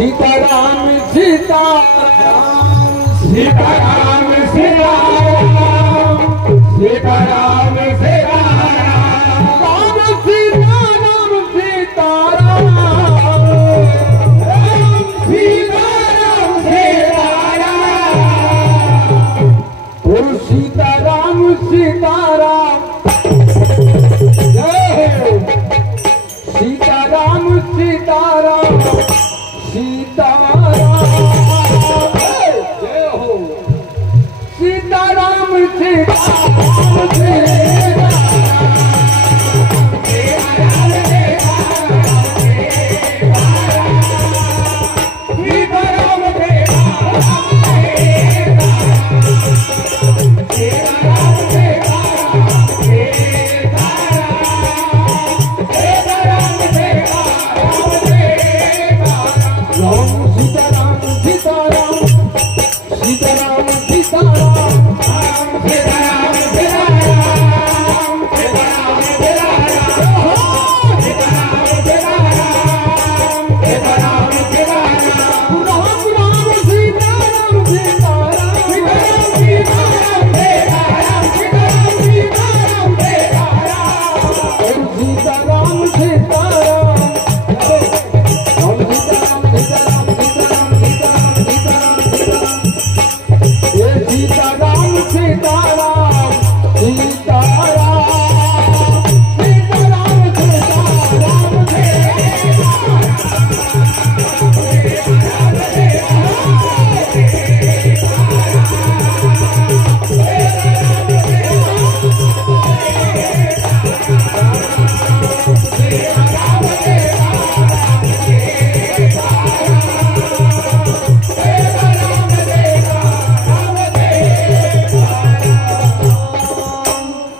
सीताराम सीताराम सीताराम सीताराम सीताराम सीताराम राम सीताराम सीताराम सीताराम सीताराम ओ सीताराम सीताराम जय हो सीताराम सीताराम सीताराम जय हो सीताराम सीताराम